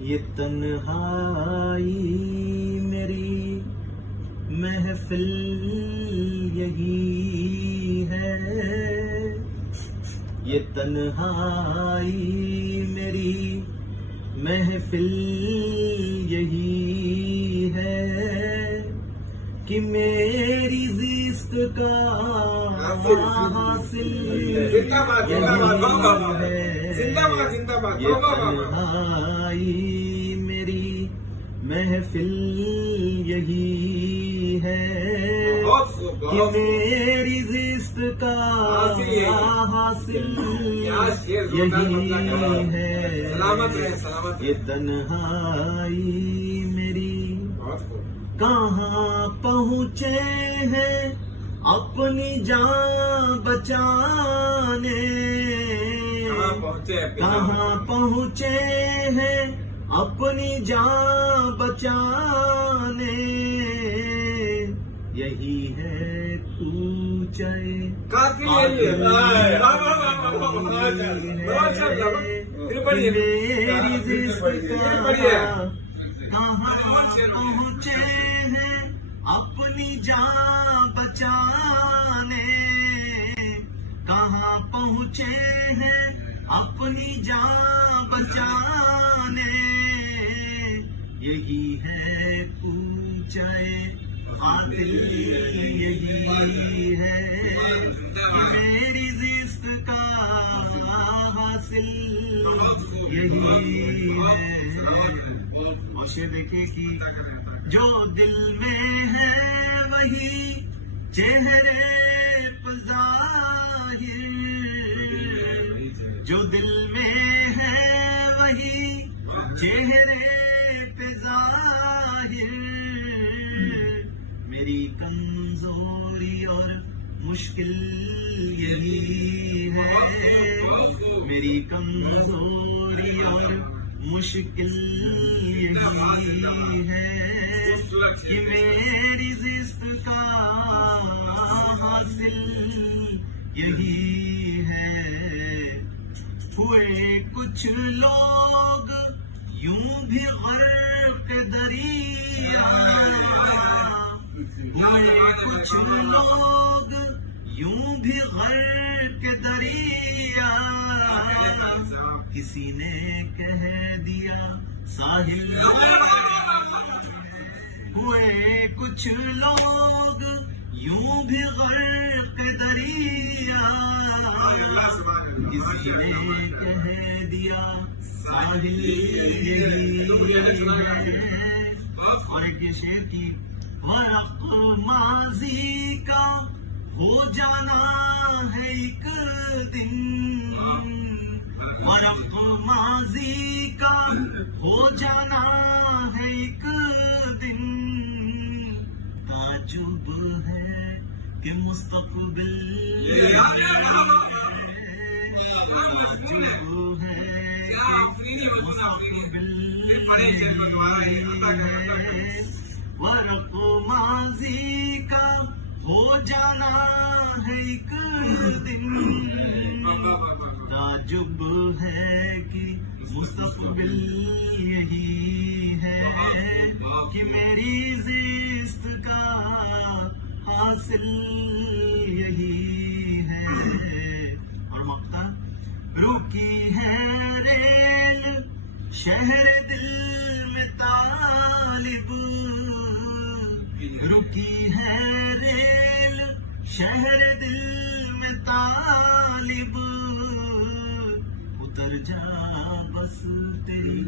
یہ تنہائی میری محفل یہی ہے، یہ تنہائی میری محفل یہی ہے کہ میری زیست کا حاصل یہی ہے، یہ تنہائی میری محفل یہی ہے کہ میری زیست کا حاصل یہی ہے، یہ تنہائی میری کہاں پہنچے ہیں اپنی جان بچانے، کہاں پہنچے ہیں اپنی جان بچانے، یہی ہے کوچے میری زیست کا کہاں پہنچے ہیں اپنی جان بچانے، کہاں پہنچے ہیں اپنی جان بچانے، یہی ہے کوچے قاتل یہی ہے میری زیست کا حاصل یہی ہے۔ اور شعر دیکھیں کہ جو دل میں ہے وہی چہرے پہ ظاہر، جو دل میں ہے وہی چہرے پہ ظاہر، میری کمزوری اور مشکل یہی ہے، میری کمزوری اور مشکل یہی ہے کہ میری زیست کا حاصل یہی ہے۔ ہوئے کچھ لوگ یوں بھی غرق دریا، ہوئے کچھ لوگ یوں بھی غرق دریا، کسی نے کہہ دیا ساحل، ہوئے کچھ لوگ یوں بھی غرق دریا، کسی نے کہہ دیا ساحل ہے۔ اور ایک یہ شعر کی ورق ماضی کا ہو جانا ہے ایک دن، ورق ماضی کا ہو جانا ہے ایک دن، تعجب ہے کہ مستقبل تعجب ہے کہ مستقبل ورق ماضی کا ہو جانا ہے ایک دن، تعجب ہے کہ مستقبل یہی ہے کہ میری زیست کا حاصل یہی ہے۔ اور مقطع رکی ہے ریل شہر دل میں طالب، رکی ہے ریل شہر دل میں طالب، اتر جا بس تیری